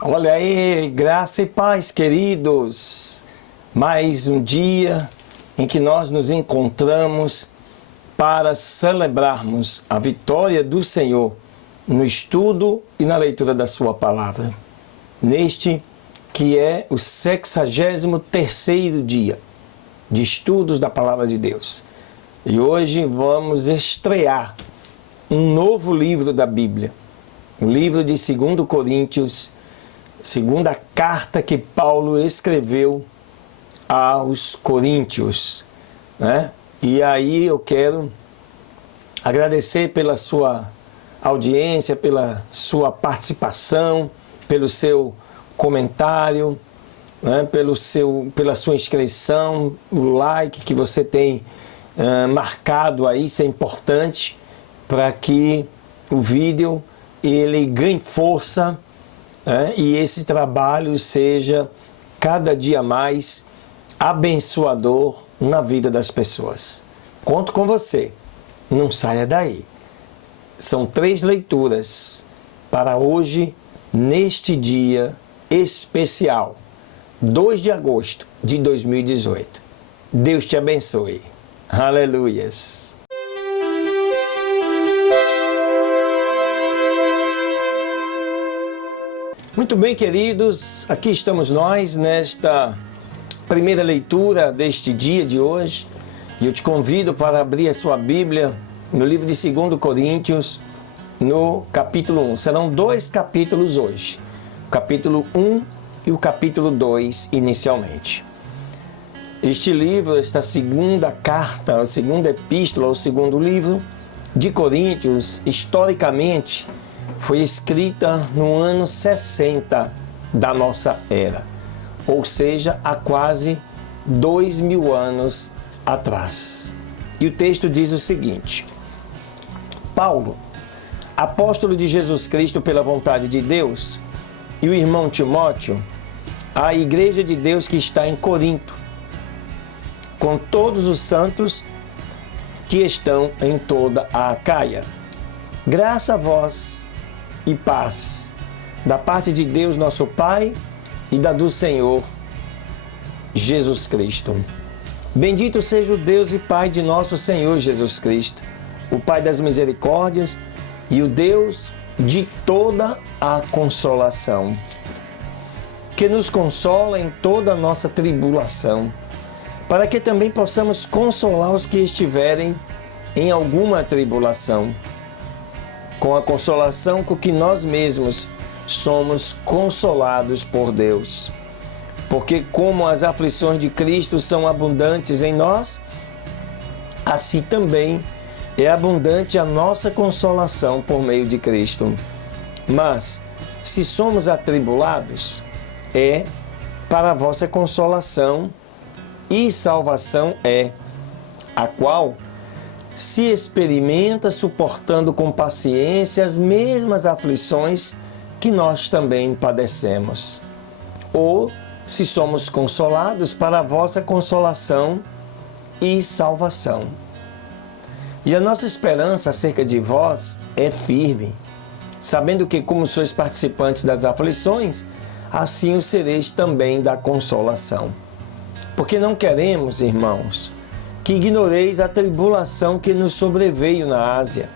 Olha aí, graça e paz, queridos. Mais um dia em que nós nos encontramos para celebrarmos a vitória do Senhor no estudo e na leitura da sua palavra. Neste que é o 63º dia de estudos da palavra de Deus. E hoje vamos estrear um novo livro da Bíblia, o livro de 2 Coríntios, segunda carta que Paulo escreveu aos Coríntios, né? E aí eu quero agradecer pela sua audiência, pela sua participação, pelo seu comentário, né? Pela sua inscrição, o like que você tem marcado aí, isso é importante para que o vídeo ele ganhe força, e esse trabalho seja cada dia mais abençoador na vida das pessoas. Conto com você, não saia daí. São 3 leituras para hoje, neste dia especial, 2 de agosto de 2018. Deus te abençoe. Aleluias. Muito bem, queridos, aqui estamos nós nesta primeira leitura deste dia de hoje. E eu te convido para abrir a sua Bíblia no livro de 2 Coríntios, no capítulo 1. Serão 2 capítulos hoje, o capítulo 1 e o capítulo 2 inicialmente. Este livro, esta segunda carta, a segunda epístola, o segundo livro de Coríntios, historicamente, foi escrita no ano 60 da nossa era, ou seja, há quase 2000 anos atrás. E o texto diz o seguinte: Paulo, apóstolo de Jesus Cristo pela vontade de Deus, e o irmão Timóteo, à igreja de Deus que está em Corinto, com todos os santos que estão em toda a Acaia. Graça a vós e paz, da parte de Deus nosso Pai e da do Senhor Jesus Cristo. Bendito seja o Deus e Pai de nosso Senhor Jesus Cristo, o Pai das misericórdias e o Deus de toda a consolação, que nos consola em toda a nossa tribulação, para que também possamos consolar os que estiverem em alguma tribulação, com a consolação com que nós mesmos somos consolados por Deus. Porque como as aflições de Cristo são abundantes em nós, assim também é abundante a nossa consolação por meio de Cristo. Mas, se somos atribulados, é para a vossa consolação e salvação a qual se experimenta suportando com paciência as mesmas aflições que nós também padecemos. Ou se somos consolados para a vossa consolação e salvação. E a nossa esperança acerca de vós é firme, sabendo que, como sois participantes das aflições, assim o sereis também da consolação. Porque não queremos, irmãos, que ignoreis a tribulação que nos sobreveio na Ásia,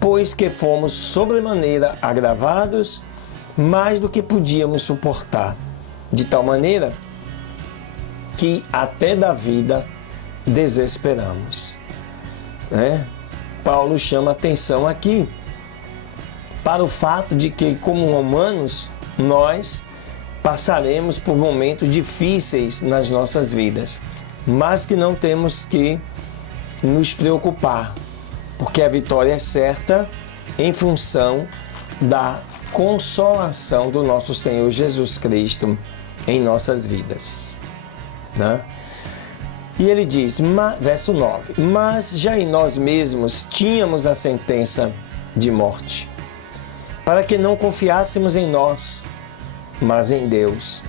pois que fomos sobremaneira agravados, mais do que podíamos suportar, de tal maneira que até da vida desesperamos. Paulo chama atenção aqui para o fato de que, como humanos, nós passaremos por momentos difíceis nas nossas vidas, mas que não temos que nos preocupar, porque a vitória é certa em função da consolação do nosso Senhor Jesus Cristo em nossas vidas. E ele diz, verso 9, mas já em nós mesmos tínhamos a sentença de morte, para que não confiássemos em nós, mas em Deus,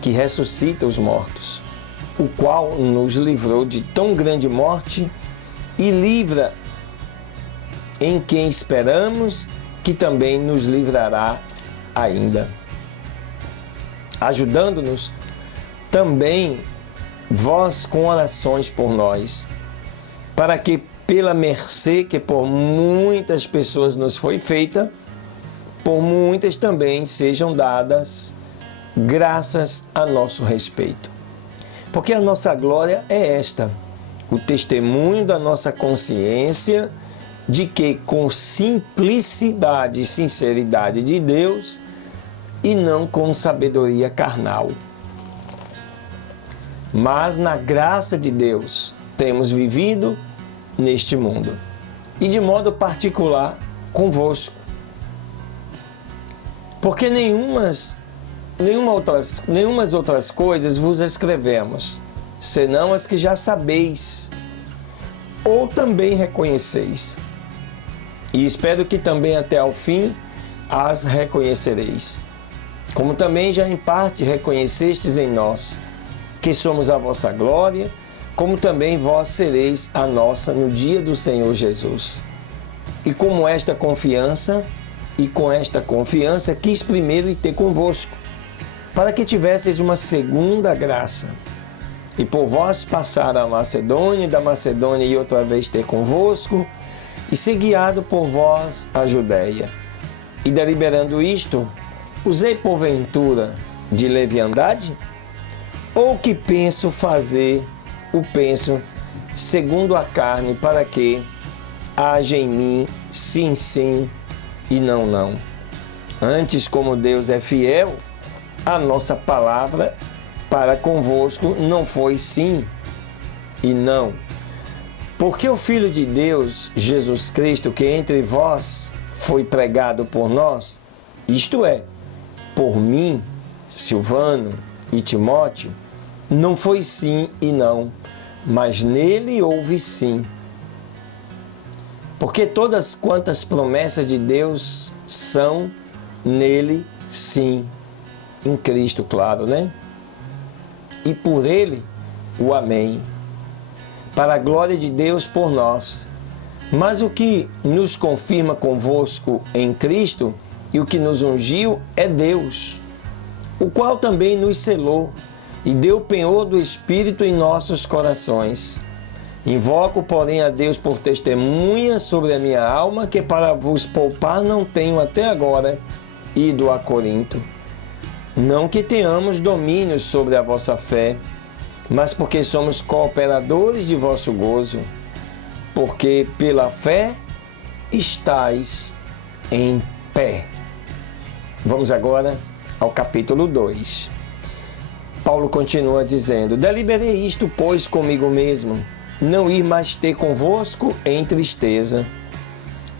que ressuscita os mortos, o qual nos livrou de tão grande morte e livra em quem esperamos que também nos livrará ainda. ajudando-nos, também vós com orações por nós, para que pela mercê que por muitas pessoas nos foi feita, por muitas também sejam dadas graças a nosso respeito. Porque a nossa glória é esta, o testemunho da nossa consciência de que com simplicidade e sinceridade de Deus e não com sabedoria carnal, mas na graça de Deus temos vivido neste mundo e de modo particular convosco. Porque nenhumas outras coisas vos escrevemos, senão as que já sabeis, ou também reconheceis. E espero que também até ao fim as reconhecereis. Como também já em parte reconhecestes em nós, que somos a vossa glória, como também vós sereis a nossa no dia do Senhor Jesus. E com esta confiança quis primeiro ir ter convosco, para que tivesseis uma segunda graça, e por vós passar a Macedônia, e da Macedônia e outra vez ter convosco, e ser guiado por vós a Judéia. E deliberando isto, usei porventura de leviandade? Ou que penso fazer, o penso segundo a carne, para que haja em mim sim, sim e não, não. Antes, como Deus é fiel, a nossa palavra para convosco não foi sim e não. Porque o Filho de Deus, Jesus Cristo, que entre vós foi pregado por nós, isto é, por mim, Silvano e Timóteo, não foi sim e não, mas nele houve sim. Porque todas quantas promessas de Deus são nele sim, em Cristo, claro, né? E por ele o amém, para a glória de Deus por nós. Mas o que nos confirma convosco em Cristo e o que nos ungiu é Deus, o qual também nos selou e deu penhor do Espírito em nossos corações. Invoco, porém, a Deus por testemunha sobre a minha alma, que para vos poupar não tenho até agora ido a Corinto. Não que tenhamos domínio sobre a vossa fé, mas porque somos cooperadores de vosso gozo, porque pela fé estáis em pé. Vamos agora ao capítulo 2. Paulo continua dizendo: deliberei isto, pois, comigo mesmo, não ir mais ter convosco em tristeza.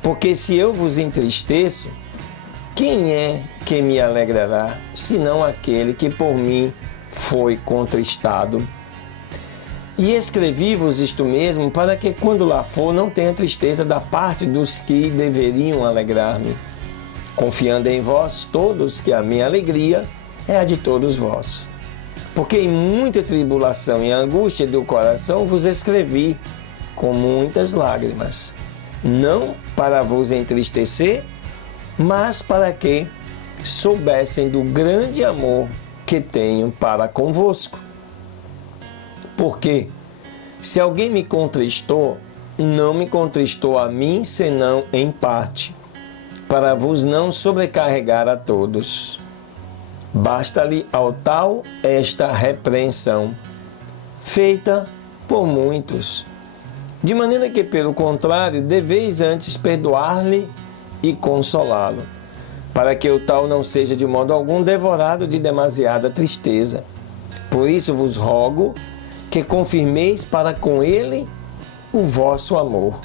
Porque se eu vos entristeço, quem é que me alegrará, senão aquele que por mim foi contristado? E escrevi-vos isto mesmo, para que quando lá for não tenha tristeza da parte dos que deveriam alegrar-me, confiando em vós todos que a minha alegria é a de todos vós. Porque em muita tribulação e angústia do coração vos escrevi com muitas lágrimas, não para vos entristecer, mas para que soubessem do grande amor que tenho para convosco. Porque se alguém me contristou, não me contristou a mim, senão em parte, para vos não sobrecarregar a todos. Basta-lhe ao tal esta repreensão, feita por muitos. De maneira que, pelo contrário, deveis antes perdoar-lhe e consolá-lo, para que o tal não seja de modo algum devorado de demasiada tristeza. Por isso vos rogo que confirmeis para com ele o vosso amor.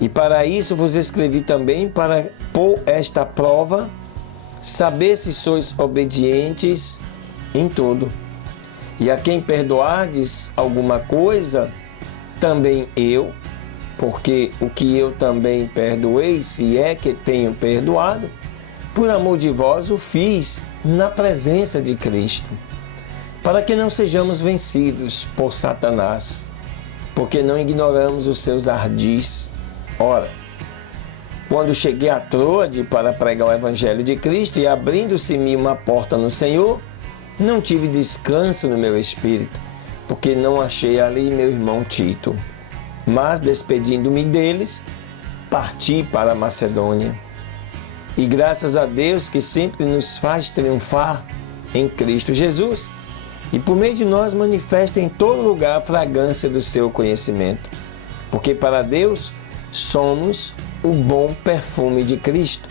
E para isso vos escrevi também, para pôr esta prova, saber se sois obedientes em tudo. E a quem perdoardes alguma coisa, também eu, porque o que eu também perdoei, se é que tenho perdoado, por amor de vós o fiz na presença de Cristo, para que não sejamos vencidos por Satanás, porque não ignoramos os seus ardis. Ora, quando cheguei a Troade para pregar o Evangelho de Cristo e abrindo-se-me uma porta no Senhor, Não tive descanso no meu espírito, porque não achei ali meu irmão Tito. Mas, despedindo-me deles, parti para a Macedônia. E graças a Deus que sempre nos faz triunfar em Cristo Jesus, e por meio de nós manifesta em todo lugar a fragrância do seu conhecimento. Porque para Deus somos o bom perfume de Cristo,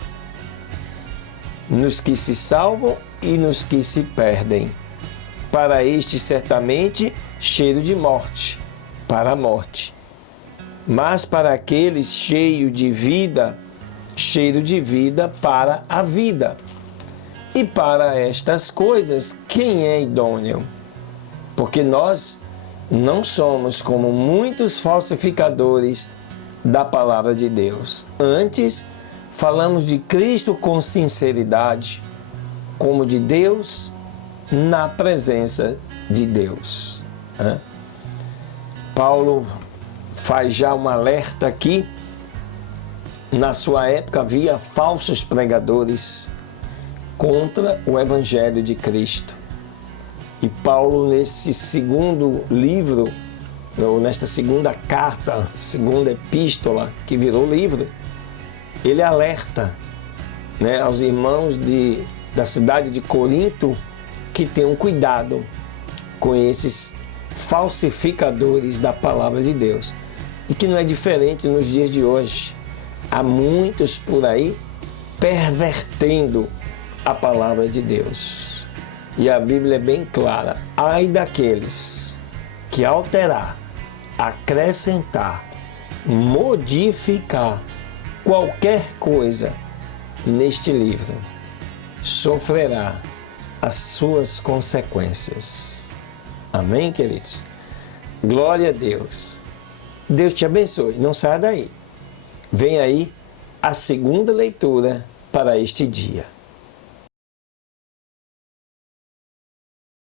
nos que se salvam e nos que se perdem. Para este, certamente, cheiro de morte, para a morte. Mas para aqueles cheio de vida, cheiro de vida para a vida. E para estas coisas, quem é idôneo? Porque nós não somos como muitos falsificadores da palavra de Deus. Antes, falamos de Cristo com sinceridade, como de Deus, na presença de Deus. Paulo faz já um alerta aqui. Na sua época havia falsos pregadores contra o Evangelho de Cristo. E Paulo, nesse segundo livro, ou nesta segunda carta, segunda epístola, que virou livro, ele alerta, aos irmãos da cidade de Corinto que tenham cuidado com esses falsificadores da palavra de Deus. E que não é diferente nos dias de hoje. Há muitos por aí pervertendo a palavra de Deus. E a Bíblia é bem clara. Ai daqueles que alterar, acrescentar, modificar qualquer coisa neste livro, sofrerá as suas consequências. Amém, queridos? Glória a Deus. Deus te abençoe. Não saia daí. Vem aí a segunda leitura para este dia.